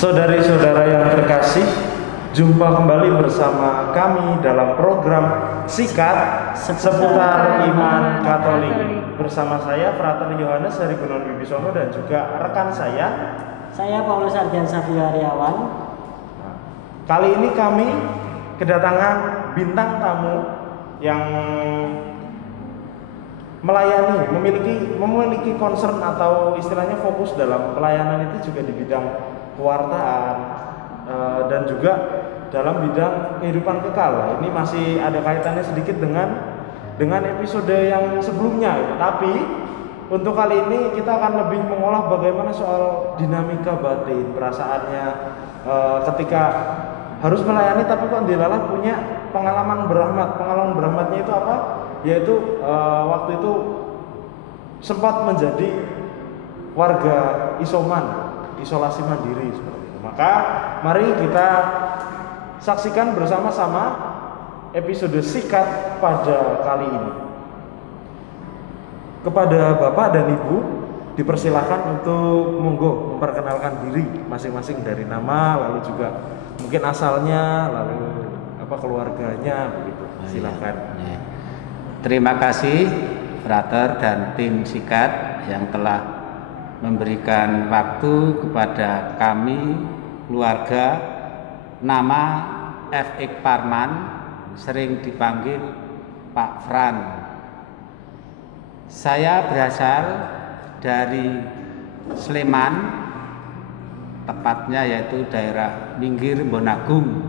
Saudari-saudara yang terkasih, jumpa kembali bersama kami dalam program Sikat seputar iman Katolik. Bersama saya Frater Yohanes dari Gunawan Wibisono dan juga rekan saya Paulus Ardiansyah Aryawan. Kali ini kami kedatangan bintang tamu yang melayani, memiliki concern atau istilahnya fokus dalam pelayanan itu juga di bidang kewartaan dan juga dalam bidang kehidupan kekal. Ini masih ada kaitannya sedikit dengan episode yang sebelumnya gitu. Tapi untuk kali ini kita akan lebih mengolah bagaimana soal dinamika batin, perasaannya ketika harus melayani tapi kok dilalah punya pengalaman berahmat. Pengalaman berahmatnya itu apa? Yaitu waktu itu sempat menjadi warga isolasi mandiri seperti itu. Maka mari kita saksikan bersama-sama episode Sikat pada kali ini. Kepada Bapak dan Ibu dipersilahkan untuk monggo memperkenalkan diri masing-masing dari nama, lalu juga mungkin asalnya, lalu keluarganya begitu. Silakan. Terima kasih Frater dan tim Sikat yang telah memberikan waktu kepada kami keluarga. Nama F.X. Parman, sering dipanggil Pak Fran. Saya berasal dari Sleman, tepatnya yaitu daerah Minggir Bonagung,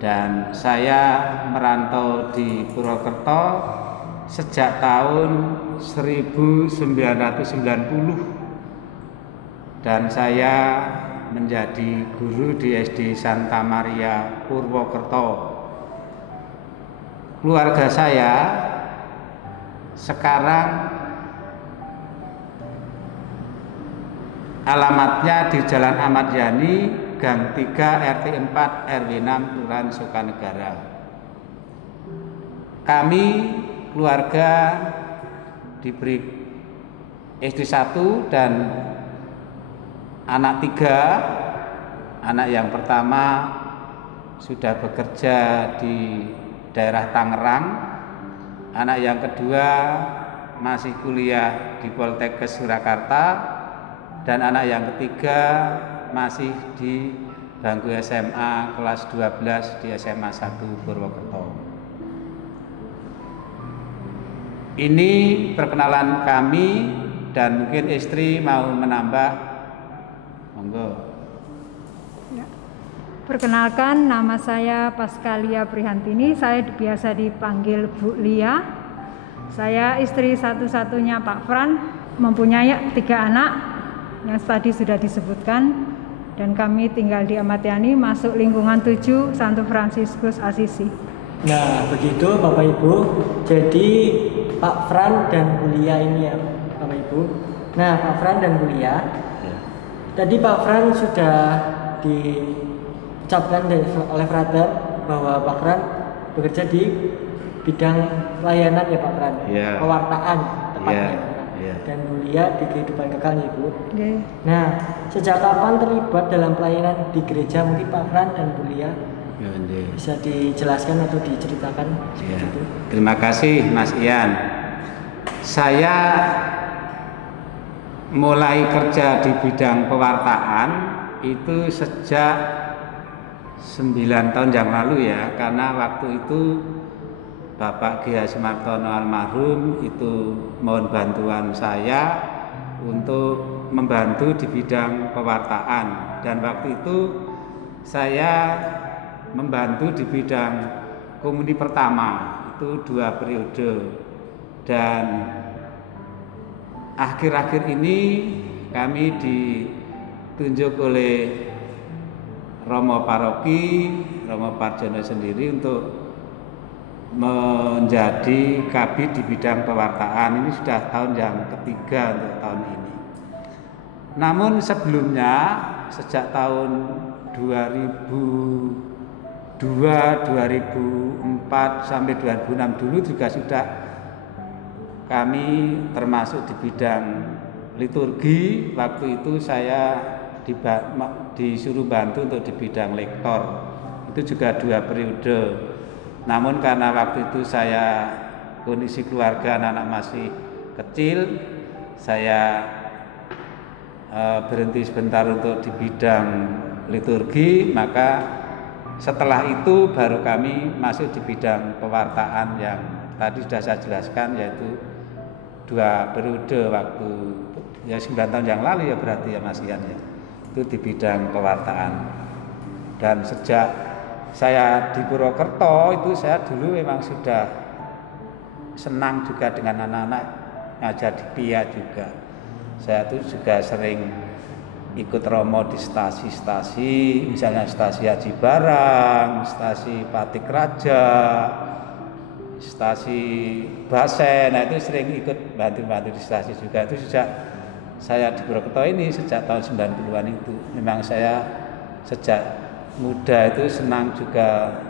dan saya merantau di Purwokerto sejak tahun 1990 dan saya menjadi guru di SD Santa Maria Purwokerto. Keluarga saya sekarang alamatnya di Jalan Ahmad Yani, Gang 3 RT 4 RW 6 Kelurahan Sukanegara. Kami keluarga diberi istri 1 dan anak 3. Anak yang pertama sudah bekerja di daerah Tangerang, anak yang kedua masih kuliah di Poltekkes Surakarta, dan anak yang ketiga masih di bangku SMA kelas 12 di SMA 1 Purwokerto. Ini perkenalan kami dan mungkin istri mau menambah, monggo. Ya. Perkenalkan, nama saya Paskalia Prihantini, saya biasa dipanggil Bu Lia. Saya istri satu-satunya Pak Fran, mempunyai 3 anak yang tadi sudah disebutkan, dan kami tinggal di Ahmad Yani, masuk lingkungan 7 Santo Fransiskus Asisi. Nah, begitu Bapak Ibu. Jadi Pak Fran dan Bu Lia ini ya Bapak Ibu. Nah, Pak Fran dan Bu Lia, tadi Pak Fran sudah diucapkan oleh Frater bahwa Pak Fran bekerja di bidang pelayanan ya Pak Fran, kewartaan tepatnya. Dan Bu Lia di kehidupan kekal ya Ibu. Nah, sejak kapan terlibat dalam pelayanan di gereja? Mungkin Pak Fran dan Bu Lia bisa dijelaskan atau diceritakan gitu. Terima kasih Mas Ian. Saya mulai kerja di bidang pewartaan itu sejak 9 tahun yang lalu ya, karena waktu itu Bapak Gia Sumartono almarhum itu mohon bantuan saya untuk membantu di bidang pewartaan, dan waktu itu saya membantu di bidang komuni pertama itu 2 periode, dan akhir-akhir ini kami ditunjuk oleh Romo Paroki, Romo Parjono sendiri untuk menjadi kabid di bidang pewartaan. Ini sudah tahun yang ketiga untuk tahun ini. Namun sebelumnya sejak tahun 2002, 2004 sampai 2006 dulu juga sudah kami termasuk di bidang liturgi. Waktu itu saya disuruh bantu untuk di bidang lektor. Itu juga 2 periode. Namun karena waktu itu saya kondisi keluarga anak-anak masih kecil, saya berhenti sebentar untuk di bidang liturgi, maka setelah itu baru kami masuk di bidang pewartaan yang tadi sudah saya jelaskan, yaitu 2 periode waktu ya 9 tahun yang lalu ya berarti ya Mas Ian ya, itu di bidang pewartaan. Dan sejak saya di Purwokerto itu saya dulu memang sudah senang juga dengan anak-anak ngajar di PIA juga. Saya tuh juga sering ikut romo di stasi-stasi, misalnya stasi Haji Barang, stasi Patik Raja, stasi Basen. Nah itu sering ikut bantu-bantu di stasi juga. Itu sejak saya di Purwokerto ini sejak tahun 90-an itu. Memang saya sejak muda itu senang juga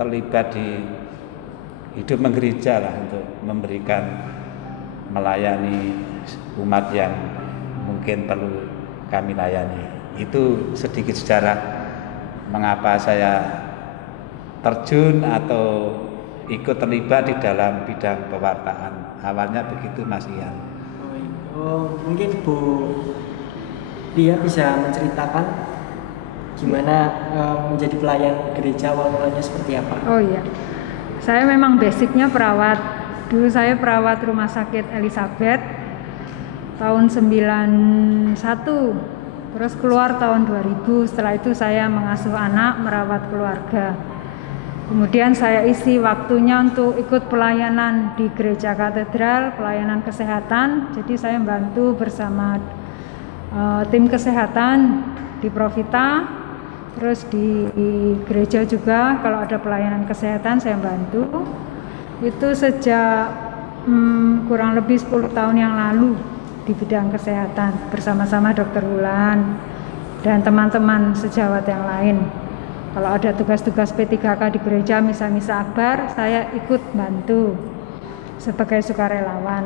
terlibat di hidup menggereja lah, untuk memberikan, melayani umat yang mungkin perlu kami layani. Itu sedikit sejarah mengapa saya terjun atau ikut terlibat di dalam bidang pewartaan. Awalnya begitu Mas Ian. Oh, mungkin Bu Lia bisa menceritakan gimana menjadi pelayan gereja, awal mulanya seperti apa? Oh iya, saya memang basicnya perawat. Dulu saya perawat rumah sakit Elizabeth tahun 91, terus keluar tahun 2000. Setelah itu saya mengasuh anak, merawat keluarga. Kemudian saya isi waktunya untuk ikut pelayanan di gereja katedral, pelayanan kesehatan. Jadi saya membantu bersama tim kesehatan di Provita, terus di gereja juga kalau ada pelayanan kesehatan saya bantu. Itu sejak kurang lebih 10 tahun yang lalu di bidang kesehatan bersama-sama Dr. Wulan dan teman-teman sejawat yang lain. Kalau ada tugas-tugas P3K di gereja, misa-misa akbar, saya ikut bantu sebagai sukarelawan.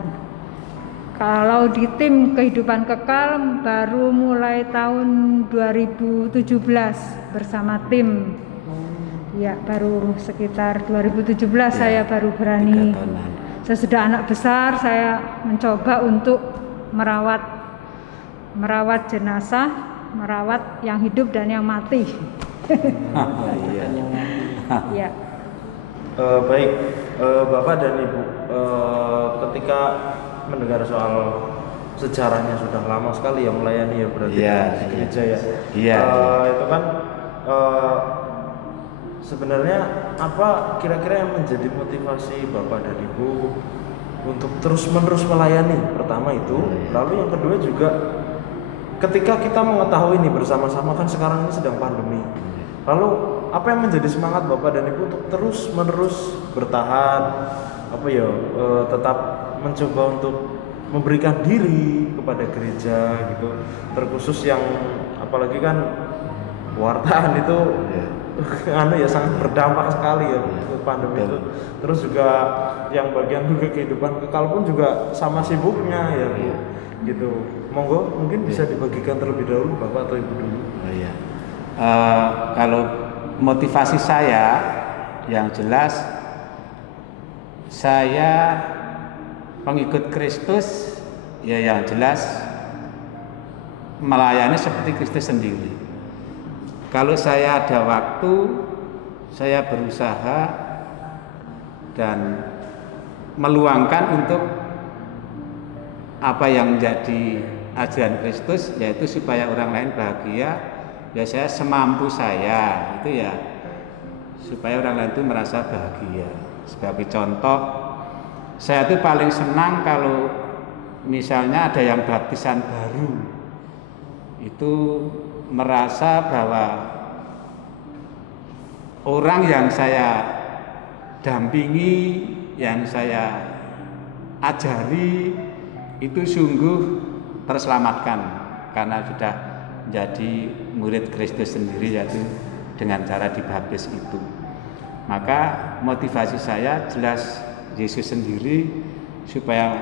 Kalau di tim kehidupan kekal baru mulai tahun 2017 bersama tim. Ya, baru sekitar 2017 ya, saya baru berani. Sesudah anak besar saya mencoba untuk merawat jenazah, merawat yang hidup dan yang mati. Ya. Baik, Bapak dan Ibu, ketika mendengar soal sejarahnya sudah lama sekali ya melayani ya berarti di gereja ya. Itu kan sebenarnya apa kira-kira yang menjadi motivasi Bapak dan Ibu untuk terus-menerus melayani? Pertama itu, lalu yang kedua juga ketika kita mengetahui ini bersama-sama kan sekarang ini sedang pandemi. Lalu apa yang menjadi semangat Bapak dan Ibu untuk terus-menerus bertahan, tetap mencoba untuk memberikan diri kepada gereja gitu, terkhusus yang apalagi kan pewartaan itu sangat berdampak sekali ya pandemi itu. Terus juga yang bagian juga kehidupan kekal pun juga sama sibuknya ya gitu. Monggo mungkin bisa dibagikan terlebih dahulu Bapak atau Ibu dulu. Kalau motivasi saya yang jelas, saya pengikut Kristus ya, yang jelas melayani seperti Kristus sendiri. Kalau saya ada waktu, saya berusaha dan meluangkan untuk apa yang menjadi ajaran Kristus, yaitu supaya orang lain bahagia. Ya saya semampu saya itu ya, supaya orang lain itu merasa bahagia. Sebagai contoh, saya itu paling senang kalau misalnya ada yang baptisan baru, itu merasa bahwa orang yang saya dampingi, yang saya ajari itu sungguh terselamatkan karena sudah menjadi murid Kristus sendiri, yaitu dengan cara dibaptis itu. Maka motivasi saya jelas Yesus sendiri, supaya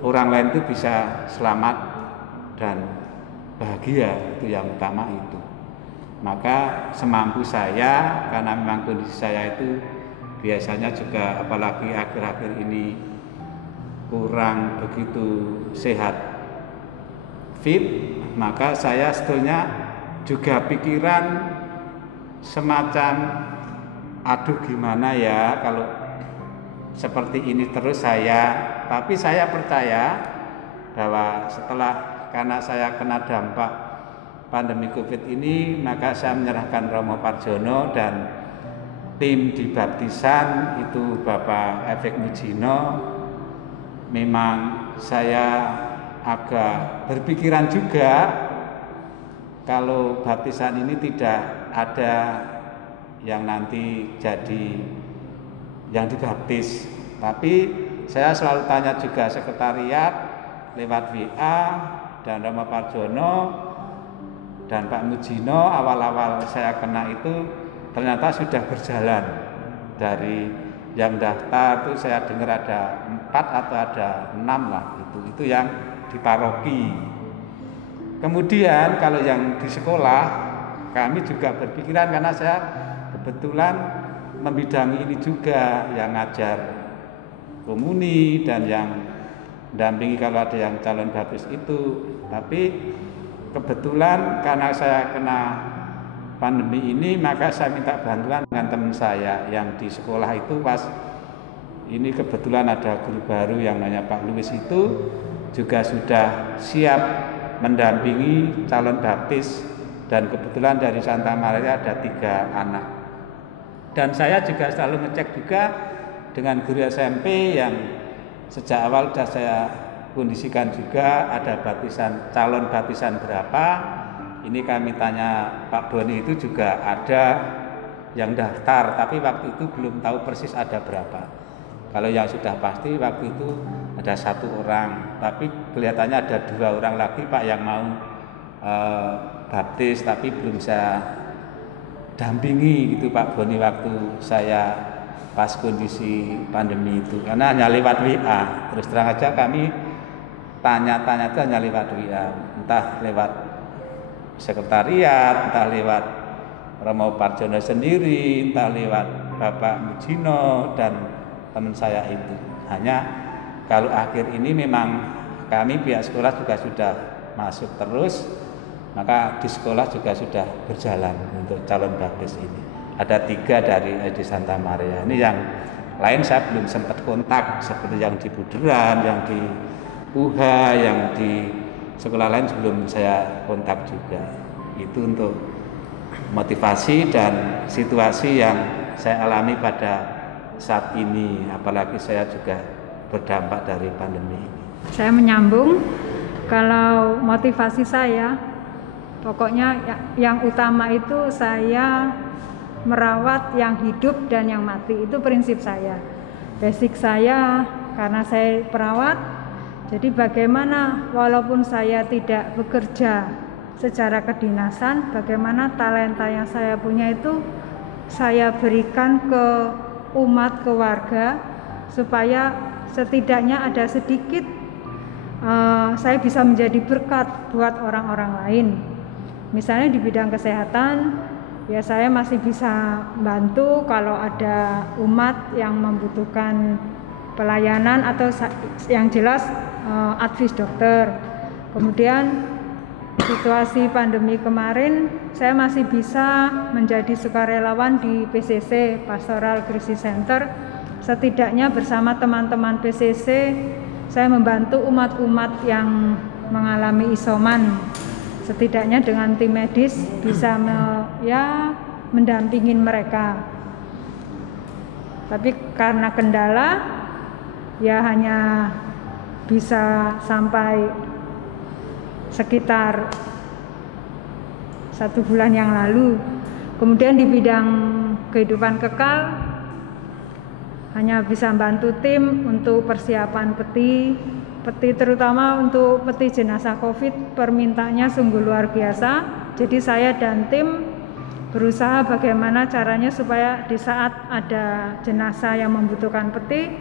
orang lain itu bisa selamat dan bahagia, itu yang utama itu. Maka semampu saya, karena memang kondisi saya itu biasanya juga apalagi akhir-akhir ini kurang begitu sehat fit, maka saya sebetulnya juga pikiran semacam aduh gimana ya kalau seperti ini terus tapi saya percaya bahwa karena saya kena dampak pandemi COVID ini, maka saya menyerahkan Romo Parjono dan tim di baptisan itu Bapak Efek Mujino. Memang saya agak berpikiran juga kalau baptisan ini tidak ada yang nanti jadi yang dibaptis. Tapi saya selalu tanya juga sekretariat lewat WA dan Romo Parjono dan Pak Mujino, awal-awal saya kena itu ternyata sudah berjalan. Dari yang daftar itu saya dengar ada 4 atau ada 6 lah, itu yang di paroki. Kemudian kalau yang di sekolah kami juga berpikiran, karena saya kebetulan membidangi ini juga, yang ngajar komuni dan yang mendampingi kalau ada yang calon baptis itu. Tapi kebetulan karena saya kena pandemi ini, maka saya minta bantuan dengan teman saya yang di sekolah itu. Pas ini kebetulan ada guru baru yang namanya Pak Luis, itu juga sudah siap mendampingi calon baptis, dan kebetulan dari Santa Maria ada 3 anak. Dan saya juga selalu ngecek juga dengan guru SMP yang sejak awal sudah saya kondisikan juga ada calon baptisan berapa. Ini kami tanya Pak Boni, itu juga ada yang daftar, tapi waktu itu belum tahu persis ada berapa. Kalau yang sudah pasti waktu itu ada 1 orang, tapi kelihatannya ada 2 orang lagi Pak yang mau baptis, tapi belum saya dampingi gitu Pak Boni waktu saya pas kondisi pandemi itu, karena hanya lewat WA. Terus terang aja kami tanya-tanya itu hanya lewat WA, entah lewat sekretariat, entah lewat Romo Parjono sendiri, entah lewat Bapak Mujino dan teman saya itu. Hanya kalau akhir ini memang kami pihak sekolah juga sudah masuk terus, maka di sekolah juga sudah berjalan untuk calon baptis ini. Ada 3 dari SD Santa Maria. Ini yang lain saya belum sempat kontak, seperti yang di Buderan, yang di UHA, yang di sekolah lain sebelum saya kontak juga. Itu untuk motivasi dan situasi yang saya alami pada saat ini, apalagi saya juga berdampak dari pandemi ini. Saya menyambung, kalau motivasi saya, pokoknya yang utama itu saya merawat yang hidup dan yang mati, itu prinsip saya. Basic saya, karena saya perawat, jadi bagaimana walaupun saya tidak bekerja secara kedinasan, bagaimana talenta yang saya punya itu saya berikan ke umat, ke warga, supaya setidaknya ada sedikit saya bisa menjadi berkat buat orang-orang lain. Misalnya di bidang kesehatan, ya saya masih bisa bantu kalau ada umat yang membutuhkan pelayanan atau yang jelas advis dokter. Kemudian situasi pandemi kemarin, saya masih bisa menjadi sukarelawan di PCC, Pastoral Crisis Center. Setidaknya bersama teman-teman PCC, saya membantu umat-umat yang mengalami isoman. Setidaknya dengan tim medis bisa mendampingin mereka. Tapi karena kendala, ya hanya bisa sampai sekitar 1 bulan yang lalu. Kemudian di bidang kehidupan kekal, hanya bisa bantu tim untuk persiapan peti terutama untuk peti jenazah COVID, permintaannya sungguh luar biasa. Jadi saya dan tim berusaha bagaimana caranya supaya di saat ada jenazah yang membutuhkan peti,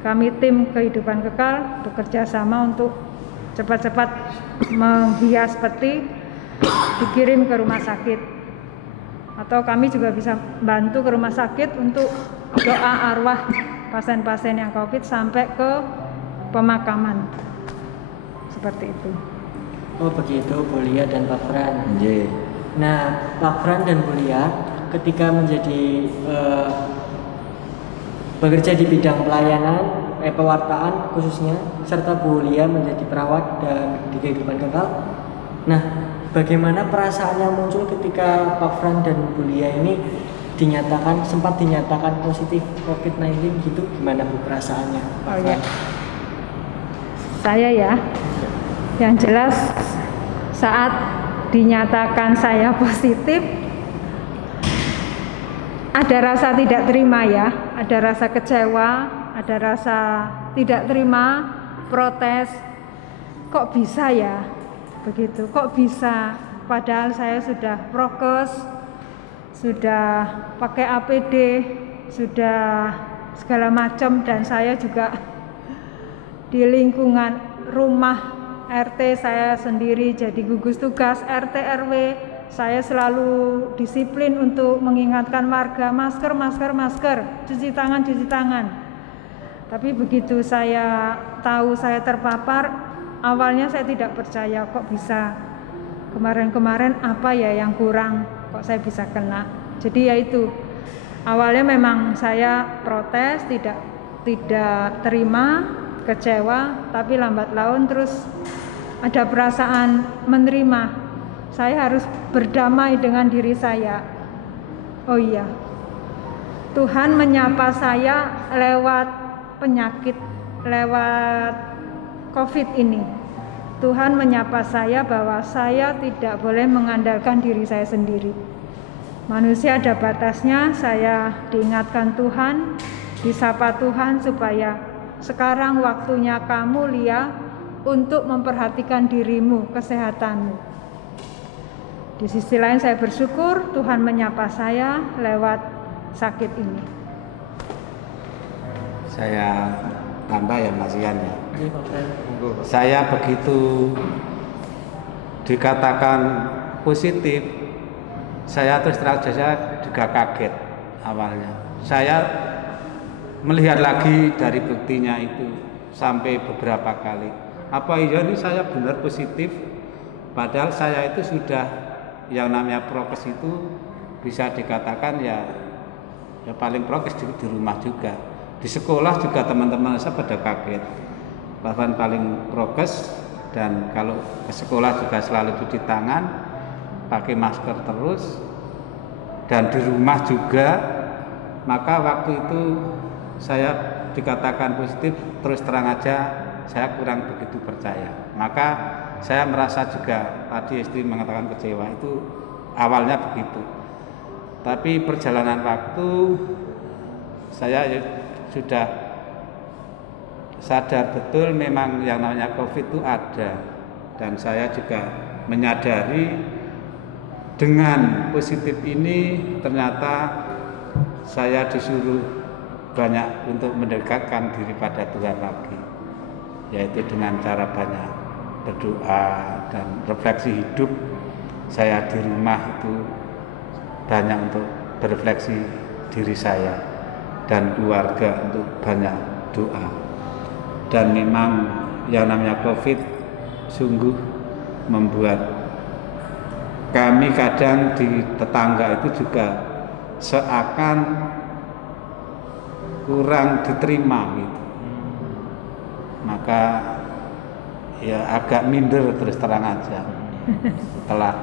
kami tim kehidupan kekal bekerja sama untuk cepat-cepat menghias peti dikirim ke rumah sakit, atau kami juga bisa bantu ke rumah sakit untuk doa arwah pasien-pasien yang COVID sampai ke pemakaman, seperti itu. Oh begitu Bu Lia dan Pak Fran. Nah Pak Fran dan Bu Lia ketika menjadi bekerja di bidang pelayanan pewartaan khususnya, serta Bu Lia menjadi perawat dan di kehidupan kekal. Nah bagaimana perasaannya muncul ketika Pak Fran dan Bu Lia ini sempat dinyatakan positif COVID-19 gitu, gimana Bu perasaannya Pak Fran? Saya ya, yang jelas saat dinyatakan saya positif ada rasa tidak terima ya, ada rasa kecewa, ada rasa tidak terima, protes, kok bisa ya begitu, kok bisa, padahal saya sudah prokes, sudah pakai APD, sudah segala macam, dan saya juga di lingkungan rumah RT saya sendiri jadi gugus tugas RT RW, saya selalu disiplin untuk mengingatkan warga masker, cuci tangan. Tapi begitu saya tahu saya terpapar, awalnya saya tidak percaya, kok bisa kemarin apa ya yang kurang, kok saya bisa kena. Jadi ya itu, awalnya memang saya protes, tidak terima, kecewa, tapi lambat laun terus ada perasaan menerima. Saya harus berdamai dengan diri saya. Oh iya, Tuhan menyapa saya lewat penyakit, lewat COVID ini. Tuhan menyapa saya bahwa saya tidak boleh mengandalkan diri saya sendiri. Manusia ada batasnya, saya diingatkan Tuhan, disapa Tuhan supaya sekarang waktunya kamu, Lia, untuk memperhatikan dirimu, kesehatanmu. Di sisi lain saya bersyukur Tuhan menyapa saya lewat sakit ini. Saya tambah ya Mas Ian ya. Saya begitu dikatakan positif, saya terus terang saja juga kaget awalnya. Saya melihat lagi dari buktinya itu sampai beberapa kali. Apa iya ini saya benar positif? Padahal saya itu sudah yang namanya prokes itu bisa dikatakan ya paling prokes di rumah juga. Di sekolah juga teman-teman saya pada kaget. Bahkan paling prokes, dan kalau ke sekolah juga selalu cuci tangan, pakai masker terus, dan di rumah juga. Maka waktu itu saya dikatakan positif, terus terang aja saya kurang begitu percaya. Maka saya merasa juga, tadi istri mengatakan kecewa, itu awalnya begitu. Tapi perjalanan waktu saya sudah sadar betul memang yang namanya COVID itu ada, dan saya juga menyadari dengan positif ini ternyata saya disuruh banyak untuk mendekatkan diri pada Tuhan lagi, yaitu dengan cara banyak berdoa dan refleksi hidup. Saya di rumah itu banyak untuk berefleksi diri saya dan keluarga, untuk banyak doa. Dan memang yang namanya COVID sungguh membuat kami kadang di tetangga itu juga seakan kurang diterima gitu. Maka ya agak minder terus terang aja setelah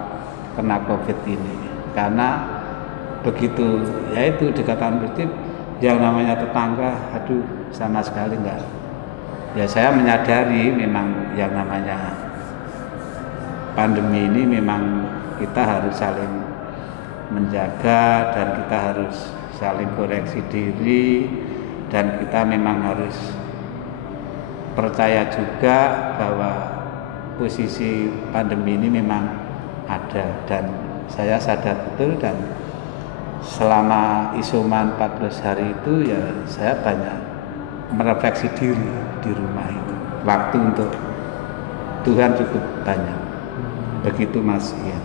kena COVID ini, karena begitu yaitu dikatakan positif, yang namanya tetangga aduh sama sekali enggak. Ya saya menyadari memang yang namanya pandemi ini memang kita harus saling menjaga, dan kita harus saling koreksi diri, dan kita memang harus percaya juga bahwa posisi pandemi ini memang ada, dan saya sadar betul. Dan selama isoman 14 hari itu ya saya banyak merefleksi diri di rumah itu. Waktu untuk Tuhan cukup banyak. Begitu Mas. Ya.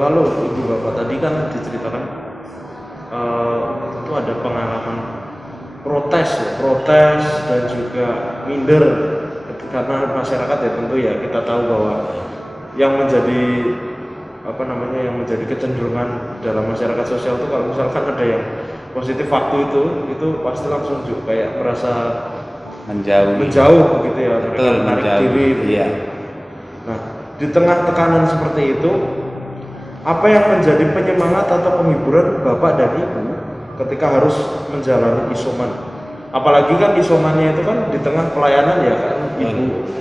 Lalu Ibu Bapak tadi kan diceritakan itu ada pengalaman protes dan juga minder karena masyarakat ya, tentu ya kita tahu bahwa yang menjadi yang menjadi kecenderungan dalam masyarakat sosial itu kalau misalkan ada yang positif waktu itu pasti langsung juga kayak merasa menjauh gitu ya, betul, menarik diri. Iya. Nah, di tengah tekanan seperti itu, apa yang menjadi penyemangat atau penghiburan Bapak dan Ibu ketika harus menjalani isoman? Apalagi kan isomannya itu kan di tengah pelayanan ya kan,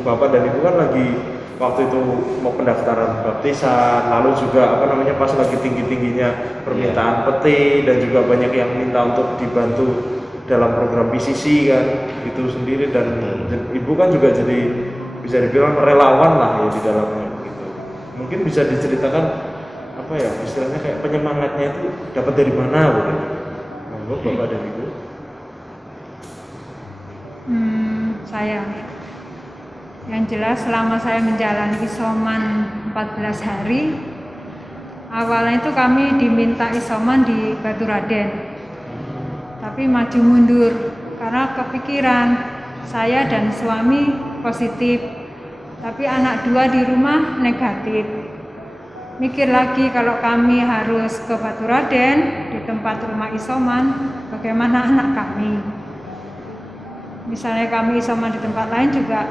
Bapak dan Ibu kan lagi waktu itu mau pendaftaran baptisan, lalu juga pas lagi tinggi-tingginya permintaan peti, dan juga banyak yang minta untuk dibantu dalam program PCC kan itu sendiri, dan Ibu kan juga jadi bisa dibilang relawan lah ya di dalamnya gitu. Mungkin bisa diceritakan istilahnya kayak penyemangatnya itu dapat dari mana gitu. Monggo Bapak dan Ibu. Saya yang jelas selama saya menjalani isoman 14 hari, awalnya itu kami diminta isoman di Baturaden, tapi maju mundur karena kepikiran saya dan suami positif, tapi anak 2 di rumah negatif. Mikir lagi kalau kami harus ke Baturaden di tempat rumah isoman, bagaimana anak kami? Misalnya kami isoman di tempat lain juga,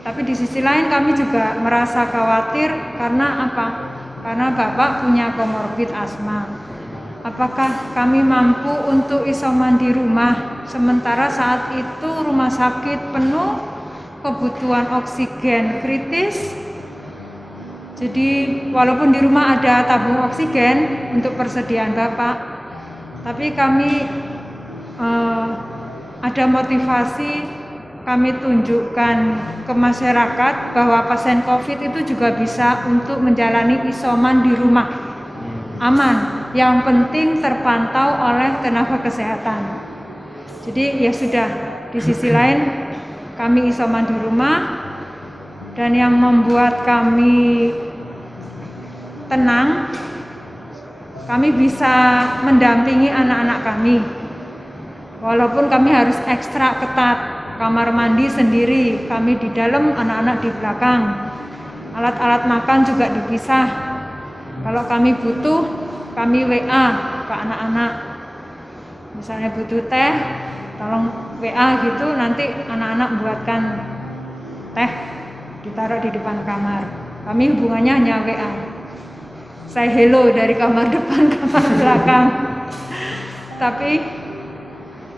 tapi di sisi lain kami juga merasa khawatir karena apa? Karena Bapak punya komorbid asma. Apakah kami mampu untuk isoman di rumah sementara saat itu rumah sakit penuh, kebutuhan oksigen kritis? Jadi walaupun di rumah ada tabung oksigen untuk persediaan Bapak, tapi kami ada motivasi kami tunjukkan ke masyarakat bahwa pasien COVID itu juga bisa untuk menjalani isoman di rumah, aman. Yang penting terpantau oleh tenaga kesehatan. Jadi ya sudah, di sisi lain kami isoman di rumah, dan yang membuat kami tenang, kami bisa mendampingi anak-anak kami. Walaupun kami harus ekstra ketat, kamar mandi sendiri, kami di dalam, anak-anak di belakang. Alat-alat makan juga dipisah. Kalau kami butuh, kami WA ke anak-anak. Misalnya butuh teh, tolong WA gitu, nanti anak-anak buatkan teh, ditaruh di depan kamar. Kami hubungannya hanya WA. Say hello dari kamar depan, kamar belakang. Tapi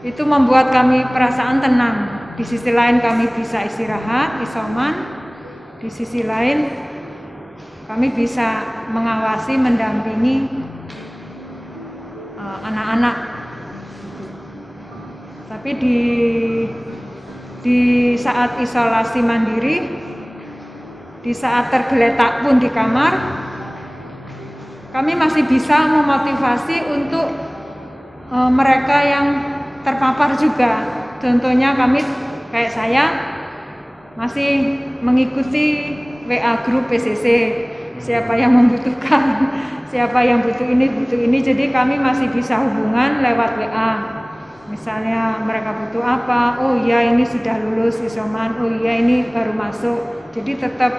itu membuat kami perasaan tenang. Di sisi lain kami bisa istirahat, isoman. Di sisi lain kami bisa mengawasi, mendampingi anak-anak. Tapi di saat isolasi mandiri, di saat tergeletak pun di kamar, kami masih bisa memotivasi untuk mereka yang terpapar juga. Contohnya kami, kayak saya, masih mengikuti WA grup PCC, siapa yang membutuhkan, siapa yang butuh ini, jadi kami masih bisa hubungan lewat WA. Misalnya mereka butuh apa, oh iya ini sudah lulus isoman, oh iya ini baru masuk, jadi tetap.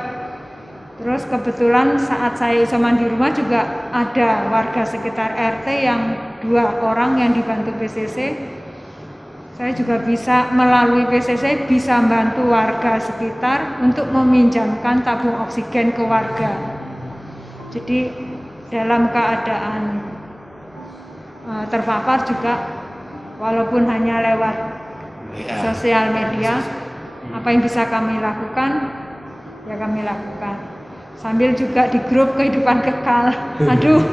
Terus kebetulan saat saya isoman di rumah juga ada warga sekitar RT yang 2 orang yang dibantu PCC. Saya juga bisa melalui PCC bisa membantu warga sekitar untuk meminjamkan tabung oksigen ke warga. Jadi dalam keadaan terpapar juga, walaupun hanya lewat sosial media, apa yang bisa kami lakukan, ya kami lakukan. Sambil juga di grup kehidupan kekal. Aduh,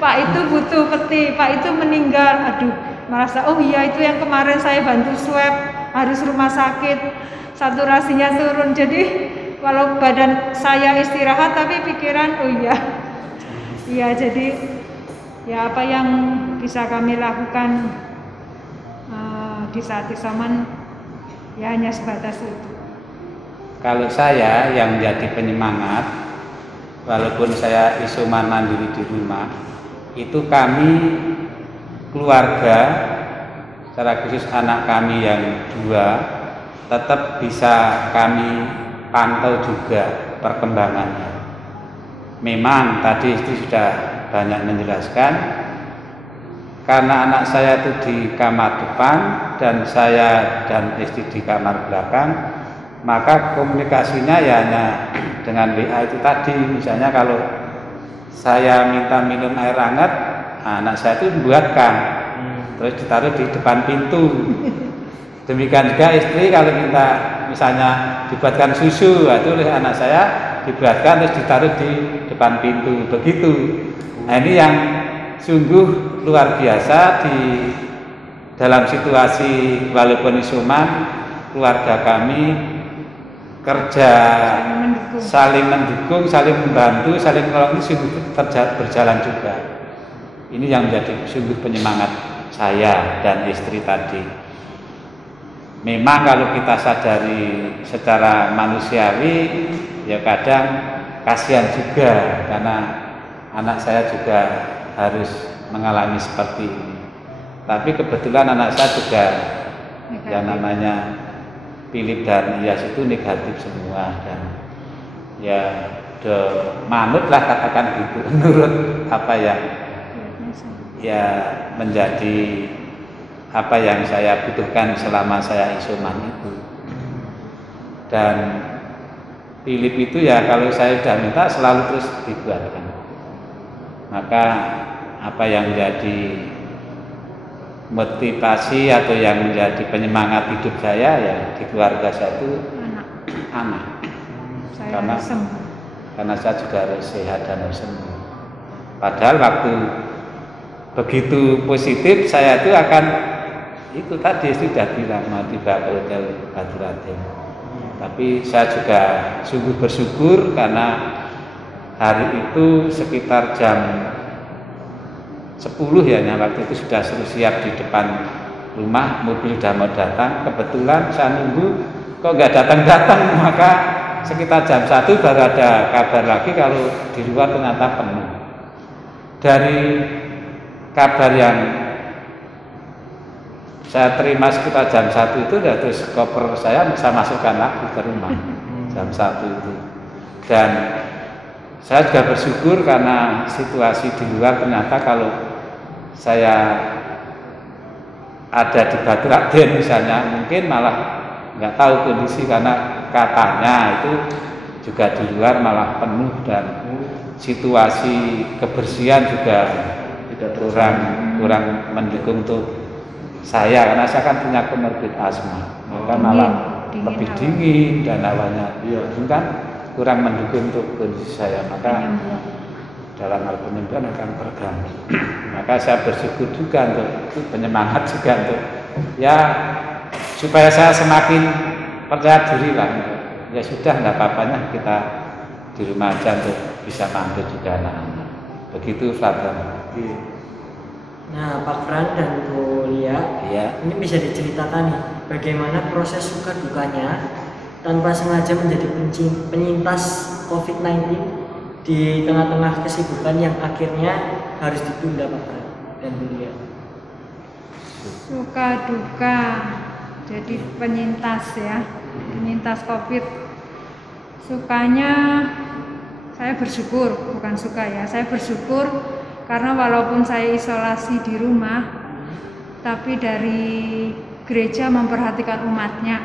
Pak itu butuh peti, Pak itu meninggal. Aduh, merasa oh iya itu yang kemarin saya bantu swab, harus rumah sakit, saturasinya turun. Jadi walau badan saya istirahat tapi pikiran oh iya, jadi ya apa yang bisa kami lakukan di saat isoman ya hanya sebatas itu. Kalau saya yang menjadi penyemangat, walaupun saya isoman mandiri di rumah, itu kami keluarga, secara khusus anak kami yang 2, tetap bisa kami pantau juga perkembangannya. Memang tadi istri sudah banyak menjelaskan, karena anak saya itu di kamar depan dan saya dan istri di kamar belakang, maka komunikasinya ya hanya dengan WA itu tadi. Misalnya kalau saya minta minum air hangat, anak saya itu membuatkan, terus ditaruh di depan pintu. Demikian juga istri kalau minta misalnya dibuatkan susu, itu oleh anak saya dibuatkan terus ditaruh di depan pintu. Begitu. Nah, ini yang sungguh luar biasa di dalam situasi walaupun isoman, keluarga kami kerja saling mendukung, saling membantu, saling menolong, sungguh berjalan juga. Ini yang menjadi sungguh penyemangat saya dan istri tadi. Memang kalau kita sadari secara manusiawi, ya kadang kasihan juga karena anak saya juga harus mengalami seperti ini. Tapi kebetulan anak saya juga negatif. Yang namanya Philip dan Iyas itu negatif semua, dan ya manut lah katakan gitu menurut apa yang ya menjadi apa yang saya butuhkan selama saya isoman itu. Dan Philip itu ya kalau saya sudah minta selalu terus dibuatkan. Maka apa yang menjadi motivasi atau yang menjadi penyemangat hidup saya ya di keluarga saya itu anak. Karena saya juga harus sehat dan harus sembuh. Padahal waktu begitu positif saya itu akan itu tadi sudah bilang mau tiba ke Hotel Batu Raden. Tapi saya juga sungguh bersyukur karena hari itu sekitar jam 10 ya, waktu itu sudah siap di depan rumah, mobil sudah mau datang. Kebetulan saya nunggu kok nggak datang-datang, maka sekitar jam 1 baru ada kabar lagi kalau di luar ternyata penuh. Dari kabar yang saya terima sekitar jam 1 itu, terus koper saya masukkan lagi ke rumah jam 1 itu. Dan saya juga bersyukur karena situasi di luar ternyata kalau saya ada di Batu Raden misalnya mungkin malah nggak tahu kondisi, karena katanya itu juga di luar malah penuh dan situasi kebersihan juga tidak kurang mendukung untuk saya, karena saya kan punya komorbid asma, maka malah lebih dingin dan awalnya kan kurang mendukung untuk kondisi saya, maka dalam hal penyembuhan akan terganggu. Maka saya bersyukur juga untuk penyemangat juga untuk ya supaya saya semakin percaya diri lah. Ya sudah nggak apa-apanya kita di rumah aja untuk bisa bantu juga anak-anak. Begitu Fatan. Nah, Pak Fran dan Bu Lia, ini bisa diceritakan nih bagaimana proses suka dukanya tanpa sengaja menjadi penyintas COVID-19 di tengah-tengah kesibukan yang akhirnya harus ditunda, Pak Fran dan Bu Lia. Suka duka jadi penyintas ya, penyintas COVID. Sukanya saya bersyukur, bukan suka ya, saya bersyukur karena walaupun saya isolasi di rumah, tapi dari gereja memperhatikan umatnya,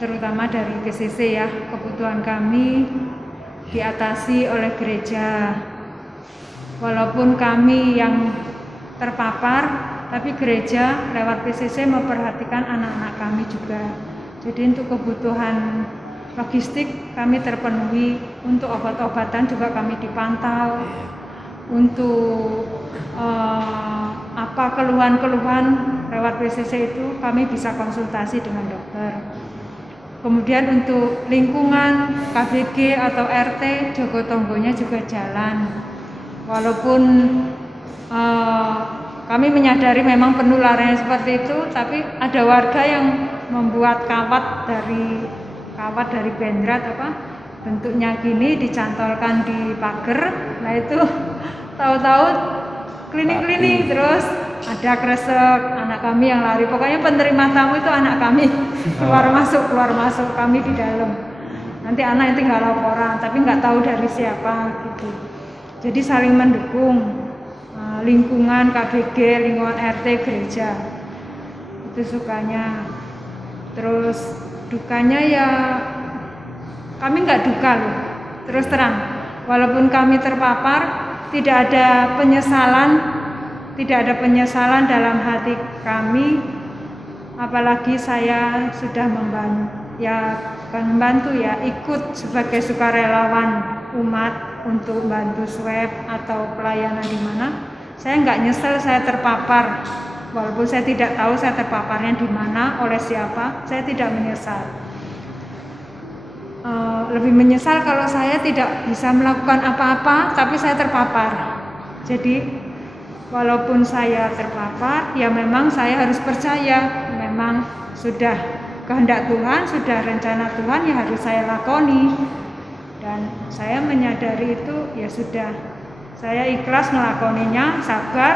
terutama dari GCC ya, kebutuhan kami diatasi oleh gereja. Walaupun kami yang terpapar, tapi gereja lewat PCC memperhatikan anak-anak kami juga. Jadi untuk kebutuhan logistik kami terpenuhi, untuk obat-obatan juga kami dipantau, untuk keluhan-keluhan lewat PCC itu kami bisa konsultasi dengan dokter. Kemudian untuk lingkungan KBG atau RT Jogotonggonya juga jalan. Walaupun kami menyadari memang penularannya seperti itu, tapi ada warga yang membuat kawat dari kawat dari bendrat bentuknya gini, dicantolkan di pagar. Nah itu tahu-tahu klinik-klinik, terus ada kresek anak kami yang lari. Pokoknya penerima tamu itu anak kami, keluar masuk kami di dalam. Nanti anak itu tinggal laporan, tapi nggak tahu dari siapa gitu. Jadi saling mendukung, lingkungan KBG, lingkungan RT, gereja. Itu sukanya. Terus dukanya ya kami nggak duka loh, terus terang. Walaupun kami terpapar, tidak ada penyesalan dalam hati kami. Apalagi saya sudah membantu ya, ikut sebagai sukarelawan umat untuk bantu swab atau pelayanan di mana. Saya nggak nyesel saya terpapar, walaupun saya tidak tahu saya terpaparnya di mana, oleh siapa, saya tidak menyesal. Lebih menyesal kalau saya tidak bisa melakukan apa-apa, tapi saya terpapar. Jadi walaupun saya terpapar, ya memang saya harus percaya, memang sudah kehendak Tuhan, sudah rencana Tuhan, ya harus saya lakoni. Dan saya menyadari itu, ya sudah, saya ikhlas melakoninya, sabar,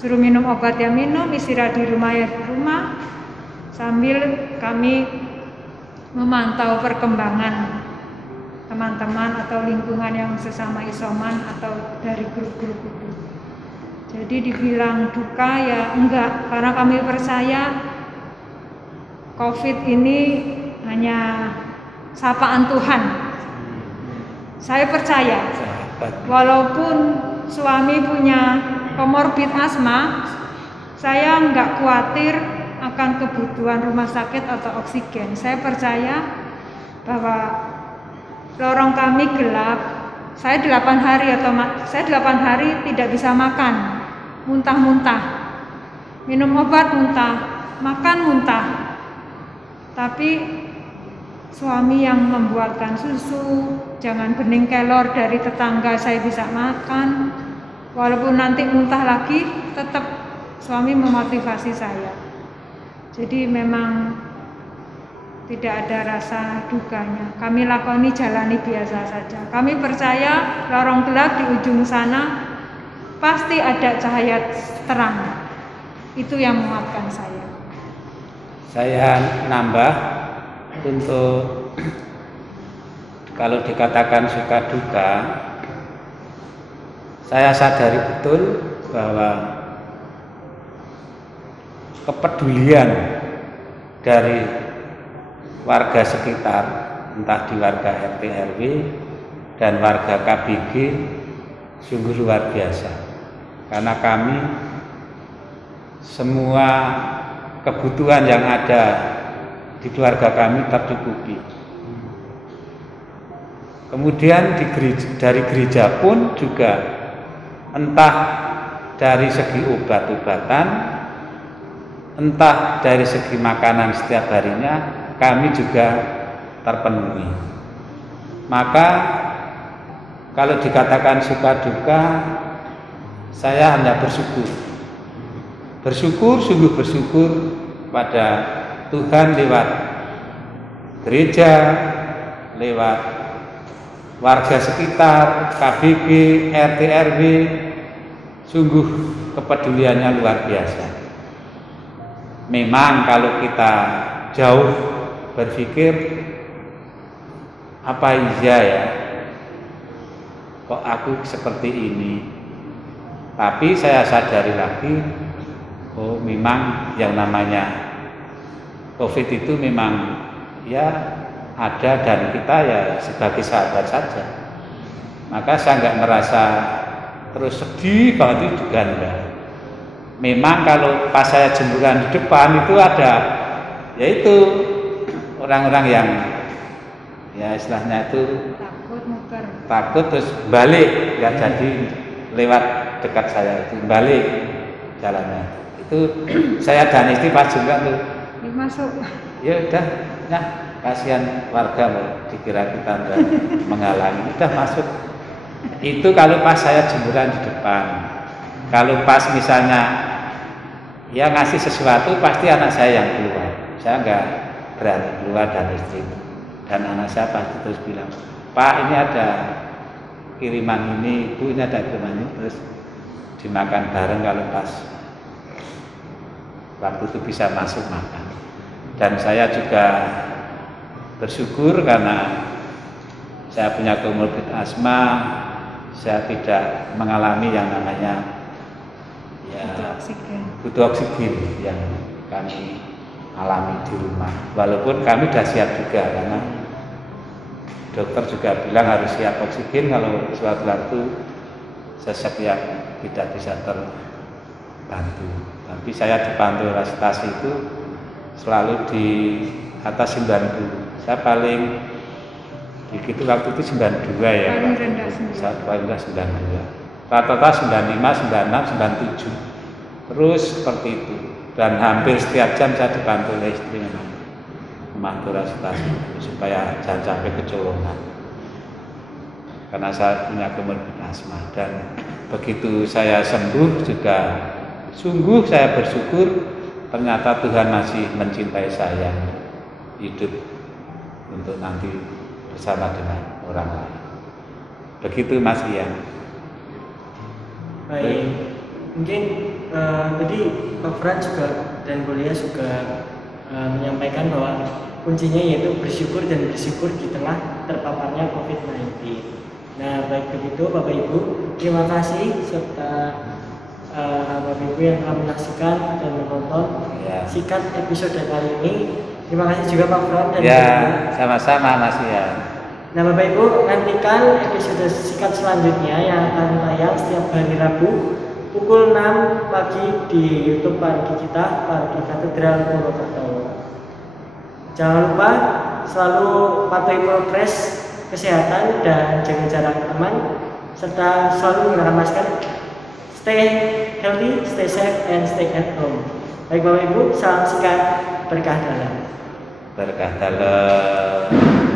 suruh minum obat ya minum, istirahat di rumah ya di rumah, sambil kami memantau perkembangan teman-teman atau lingkungan yang sesama isoman atau dari grup-grup itu. Jadi dibilang duka ya enggak, karena kami percaya COVID ini hanya sapaan Tuhan. Saya percaya, walaupun suami punya komorbid asma, saya enggak khawatir akan kebutuhan rumah sakit atau oksigen. Saya percaya bahwa lorong kami gelap. Saya 8 hari tidak bisa makan, muntah-muntah, minum obat muntah, makan muntah. Tapi suami yang membuatkan susu, jangan bening kelor dari tetangga saya bisa makan. Walaupun nanti muntah lagi, tetap suami memotivasi saya. Jadi memang tidak ada rasa dukanya. Kami lakoni, jalani biasa saja. Kami percaya lorong gelap di ujung sana pasti ada cahaya terang. Itu yang menguatkan saya. Saya nambah untuk kalau dikatakan suka duka, saya sadari betul bahwa kepedulian dari warga sekitar, entah di warga RT RW dan warga KBG, sungguh luar biasa. Karena kami semua kebutuhan yang ada di keluarga kami tercukupi. Kemudian dari gereja pun juga, entah dari segi obat-obatan, entah dari segi makanan setiap harinya, kami juga terpenuhi. Maka kalau dikatakan suka duka, saya hanya bersyukur. Sungguh bersyukur pada Tuhan lewat gereja, lewat warga sekitar, KBG, RT RW, sungguh kepeduliannya luar biasa. Memang kalau kita jauh berpikir, apa iya ya, kok aku seperti ini. Tapi saya sadari lagi, oh memang yang namanya COVID itu memang ya ada, dan kita ya sebagai sahabat saja. Maka saya nggak merasa terus sedih banget, itu juga enggak. Memang kalau pas saya jemuran di depan itu ada, yaitu orang-orang yang ya istilahnya itu takut terus balik, nggak jadi lewat dekat saya, itu balik jalannya. Itu saya dan istri pas juga tuh masuk. Ya udah, nah kasihan warga mau dikira kita menghalangi, udah masuk. Itu kalau pas saya jemuran di depan. Kalau pas misalnya ya ngasih sesuatu, pasti anak saya yang keluar. Saya nggak berani keluar dan istri. Dan anak saya pasti terus bilang, Pak ini ada kiriman ini, Bu ini ada kiriman ini, terus dimakan bareng kalau pas waktu itu bisa masuk makan. Dan saya juga bersyukur karena saya punya komorbid asma, saya tidak mengalami yang namanya butuh oksigen yang kami alami di rumah. Walaupun kami sudah siap juga karena dokter juga bilang harus siap oksigen kalau suatu waktu sesak yang tidak bisa terbantu. Tapi saya dipantau resitasi itu selalu di atas 90. Saya paling begitu waktu itu 92 ya. Paling rendah 92. Rata-rata 95, 96, 97. Terus seperti itu. Dan hampir setiap jam saya dibantu oleh istri memang memantau resitasi supaya jangan sampai kecolongan. Karena saya punya komorbid asma dan begitu saya sembuh juga sungguh saya bersyukur ternyata Tuhan masih mencintai saya hidup untuk nanti bersama dengan orang lain. Begitu Mas Ian. Baik. Mungkin tadi Pak Fran juga dan Bu Lia juga menyampaikan bahwa kuncinya yaitu bersyukur dan bersyukur di tengah terpaparnya COVID-19. Nah, baik begitu Bapak Ibu, terima kasih serta Bapak Ibu yang telah menyaksikan dan menonton sikat episode kali ini. Terima kasih juga Pak Fran dan sama-sama Mas Ian. Nah Bapak Ibu, nantikan episode sikat selanjutnya yang akan tayang setiap hari Rabu pukul 6 pagi di YouTube Paroki kita, Paroki Katedral Purwokerto. Jangan lupa selalu patuhi prokes kesehatan dan jaga jarak aman serta selalu menggunakan masker. Stay healthy, stay safe, and stay at home. Baik Bapak Ibu, salam sikat, berkah dalam. Berkah dalam.